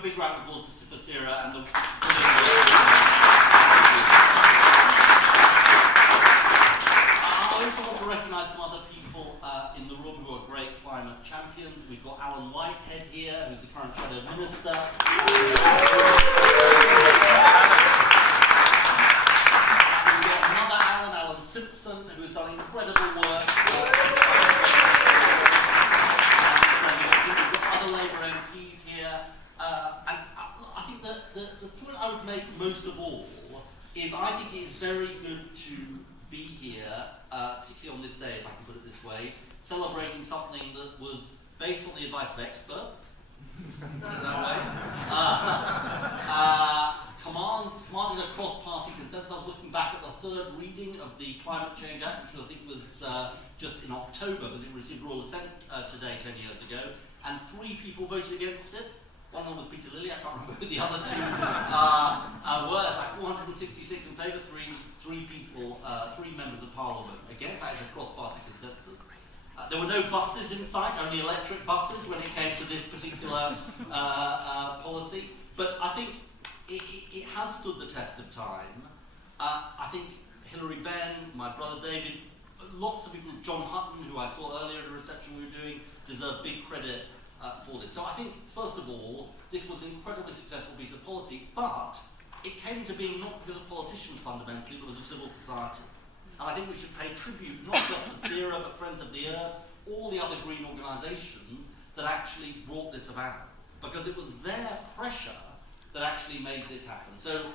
a big round of applause for SERA and the I also want to recognise some other people in the room who are great climate champions. We've got Alan Whitehead here, who's the current Shadow Minister. We've got another Alan Simpson, who has done incredible work. We've got other Labour MPs here. And I think that the point I would make most of all is I think it is very good to be here, particularly on this day, if I can put it this way, celebrating something that was based on the advice of experts, put it that way, commanded a cross-party consensus. I was looking back at the third reading of the Climate Change Act, which I think was just in October, because it received royal assent today, 10 years ago, and 3 people voted against it. One of them was Peter Lilly, I can't remember who the other 2 were. It's like 466 in favour, 3 people, 3 members of Parliament against. That is a cross-party consensus. There were no buses in sight, only electric buses when it came to this particular policy. But I think it has stood the test of time. I think Hilary Benn, my brother David, lots of people, John Hutton, who I saw earlier at a reception we were doing, deserve big credit for this. So I think, first of all, this was an incredibly successful piece of policy, but it came to being not because of politicians fundamentally, but because of civil society. And I think we should pay tribute not just to SERA, but Friends of the Earth, all the other green organisations that actually brought this about. Because it was their pressure that actually made this happen. So,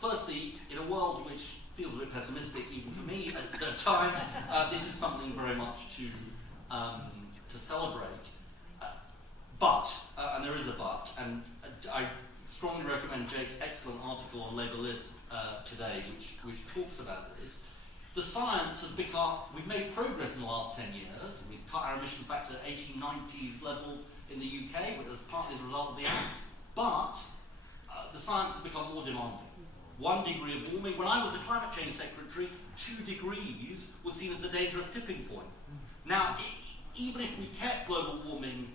firstly, in a world which feels a bit pessimistic, even for me at times, this is something very much to celebrate. But, and there is a but, and I strongly recommend Jake's excellent article on Labour List today, which talks about this. The science has become, we've made progress in the last 10 years. We've cut our emissions back to 1890s levels in the UK, which is partly as a result of the Act. But the science has become more demanding. 1 degree of warming. When I was the Climate Change Secretary, 2 degrees was seen as a dangerous tipping point. Now, even if we kept global warming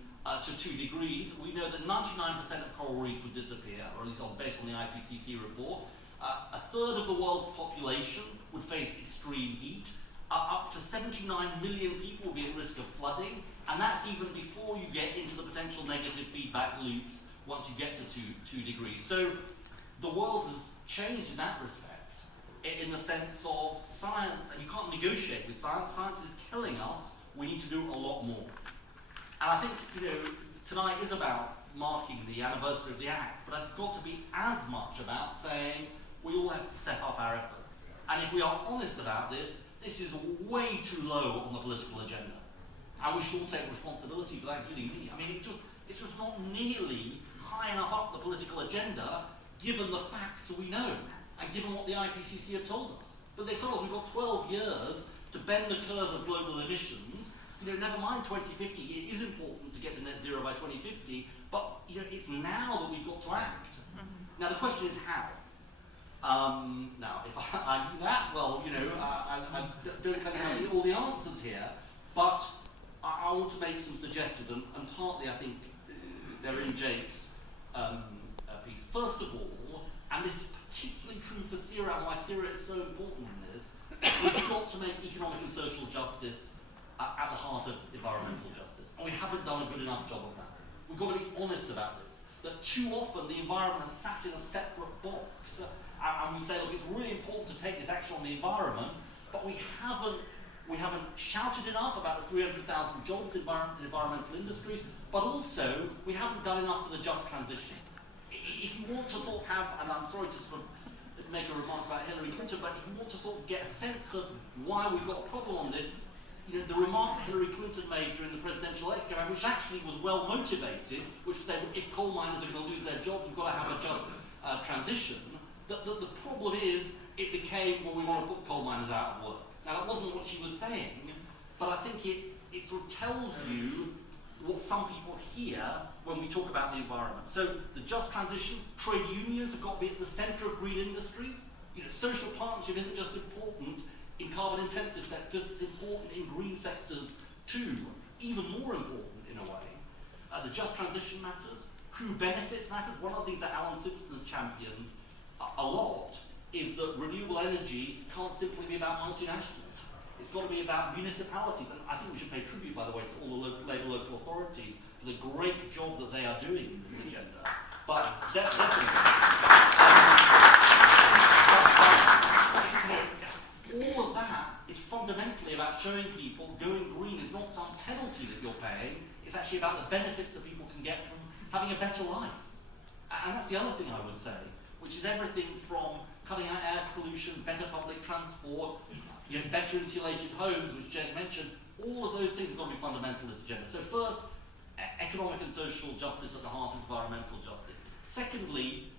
to 2 degrees, we know that 99% of coral reefs would disappear, or at least based on the IPCC report. A third of the world's population would face extreme heat. Up to 79 million people will be at risk of flooding, and that's even before you get into the potential negative feedback loops once you get to 2 degrees. So the world has changed in that respect, in the sense of science, and you can't negotiate with science. Science is telling us we need to do a lot more. And I think, tonight is about marking the anniversary of the Act, but it's got to be as much about saying we all have to step up our efforts. And if we are honest about this, this is way too low on the political agenda. And we should all take responsibility for that, including me. I mean, it's just not nearly high enough up the political agenda, given the facts we know, and given what the IPCC have told us. Because they told us we've got 12 years to bend the curve of global emissions. Never mind 2050, it is important to get to net zero by 2050, but it's now that we've got to act. Now the question is how. Now, if I do that, well, I don't claim to have all the answers here, but I want to make some suggestions, and partly I think they're in Jake's piece. First of all, and this is particularly true for SERA, and why SERA is so important in this, we've got to make economic and social justice at the heart of environmental justice. And we haven't done a good enough job of that. We've got to be honest about this. That too often the environment has sat in a separate box, and we say, look, it's really important to take this action on the environment, but we haven't shouted enough about the 300,000 jobs in environmental industries, but also we haven't done enough for the just transition. If you want to sort of have, and I'm sorry to sort of make a remark about Hillary Clinton, but if you want to sort of get a sense of why we've got a problem on this, the remark that Hillary Clinton made during the presidential election, which actually was well motivated, which said if coal miners are going to lose their jobs, we've got to have a just transition. The problem is it became, well, we want to put coal miners out of work. Now that wasn't what she was saying, but I think it sort of tells you what some people hear when we talk about the environment. So the just transition, trade unions have got to be at the centre of green industries. Social partnership isn't just important in carbon-intensive sectors, it's important in green sectors too, even more important in a way. The just transition matters. Who benefits matters. One of the things that Alan Simpson has championed a lot is that renewable energy can't simply be about multinationals. It's got to be about municipalities, and I think we should pay tribute, by the way, to all the local authorities for the great job that they are doing in this agenda. But definitely, all of that is fundamentally about showing people going green is not some penalty that you're paying. It's actually about the benefits that people can get from having a better life. And that's the other thing I would say, which is everything from cutting out air pollution, better public transport, better insulated homes, which Jen mentioned. All of those things are going to be fundamental to this agenda. So first, economic and social justice at the heart of environmental justice. Secondly,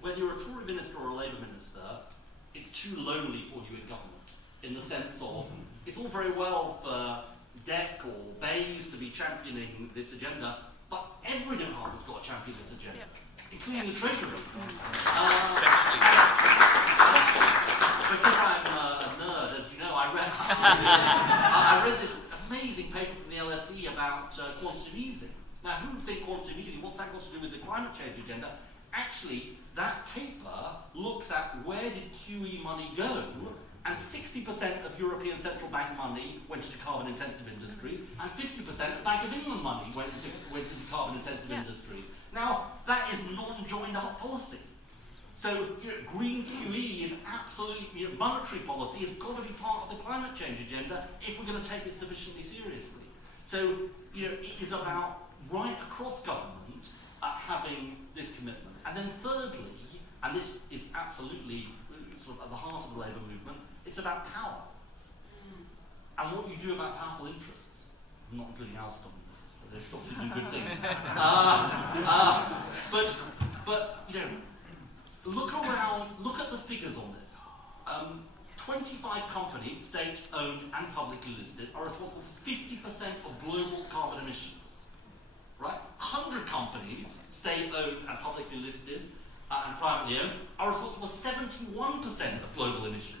whether you're a Tory minister or a Labour minister, it's too lonely for you in government, in the sense of, it's all very well for DEC or Bayes to be championing this agenda, but every department's got to champion this agenda, including the Treasury. Especially because I'm a nerd, as you know, I read this amazing paper from the LSE about quantitative easing. Now, who would think quantitative easing, what's that got to do with the climate change agenda? Actually, that paper looks at where did QE money go, and 60% of European central bank money went to carbon-intensive industries, and 50% of Bank of England money went to carbon-intensive industries. Now, that is non-joined-up policy. So, green QE is absolutely, monetary policy has got to be part of the climate change agenda if we're going to take this sufficiently seriously. So, it is about right across government having this commitment. And then thirdly, and this is absolutely sort of at the heart of the Labour movement, it's about power. And what you do about powerful interests. I'm not including Alstom in this, but they're obviously doing good things. But look around, look at the figures on this. 25 companies, state-owned and publicly listed, are responsible for 50% of global carbon emissions. Right? 100 companies, state-owned and publicly listed and privately owned, are responsible for 71% of global emissions.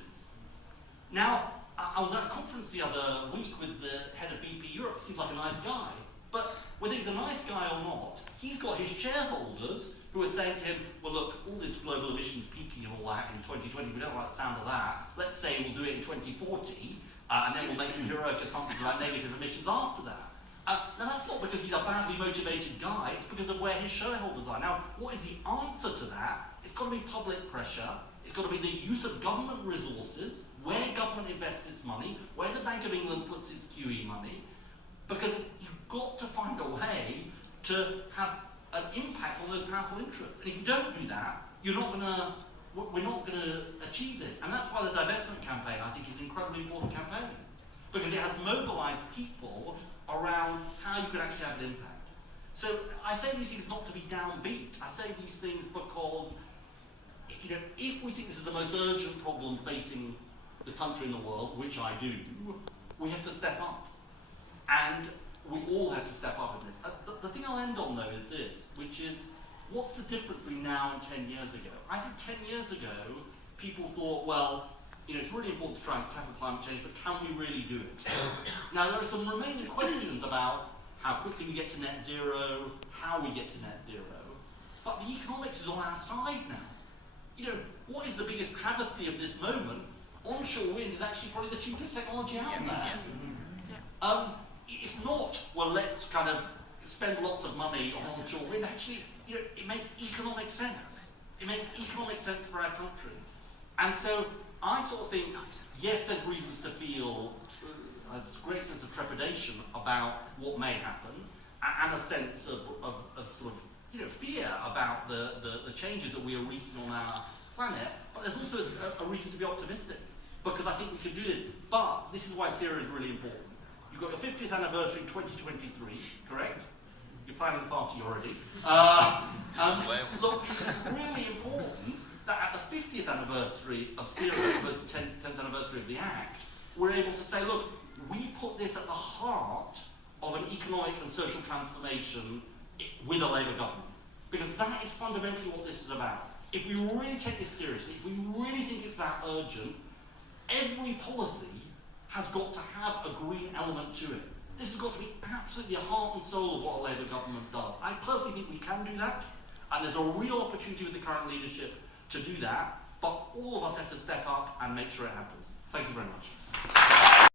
Now, I was at a conference the other week with the head of BP Europe. Seems like a nice guy, but whether he's a nice guy or not, he's got his shareholders who are saying to him, well look, all this global emissions peaking and all that in 2020, we don't like the sound of that. Let's say we'll do it in 2040, and then we'll make some heroic assumptions about negative emissions after that. Now that's not because he's a badly motivated guy, it's because of where his shareholders are. Now, what is the answer to that? It's got to be public pressure, it's got to be the use of government resources, where government invests its money, where the Bank of England puts its QE money, because you've got to find a way to have an impact on those powerful interests. And if you don't do that, we're not going to achieve this. And that's why the divestment campaign, I think, is an incredibly important campaign, because it has mobilized people around how you can actually have an impact. So I say these things not to be downbeat. I say these things because, if we think this is the most urgent problem facing the country in the world, which I do, we have to step up. And we all have to step up in this. The thing I'll end on, though, is this, which is, what's the difference between now and 10 years ago? I think 10 years ago, people thought, well, it's really important to try and tackle climate change, but can we really do it? Now, there are some remaining questions about how quickly we get to net zero, how we get to net zero, but the economics is on our side now. What is the biggest travesty of this moment? Onshore wind is actually probably the cheapest technology out there. It's not, well, let's kind of spend lots of money on onshore wind. Actually, it makes economic sense. It makes economic sense for our country. And so I sort of think, yes, there's reasons to feel a great sense of trepidation about what may happen, and a sense of sort of fear about the changes that we are wreaking on our planet. But there's also a reason to be optimistic, because I think we can do this. But this is why SERA is really important. You've got your 50th anniversary in 2023, correct? You're planning the party already. Look, it's really important that at the 50th anniversary of SERA, as opposed to 10th anniversary of the Act, we're able to say, look, we put this at the heart of an economic and social transformation with a Labour government. Because that is fundamentally what this is about. If we really take this seriously, if we really think it's that urgent, every policy has got to have a green element to it. This has got to be absolutely the heart and soul of what a Labour government does. I personally think we can do that, and there's a real opportunity with the current leadership to do that, but all of us have to step up and make sure it happens. Thank you very much.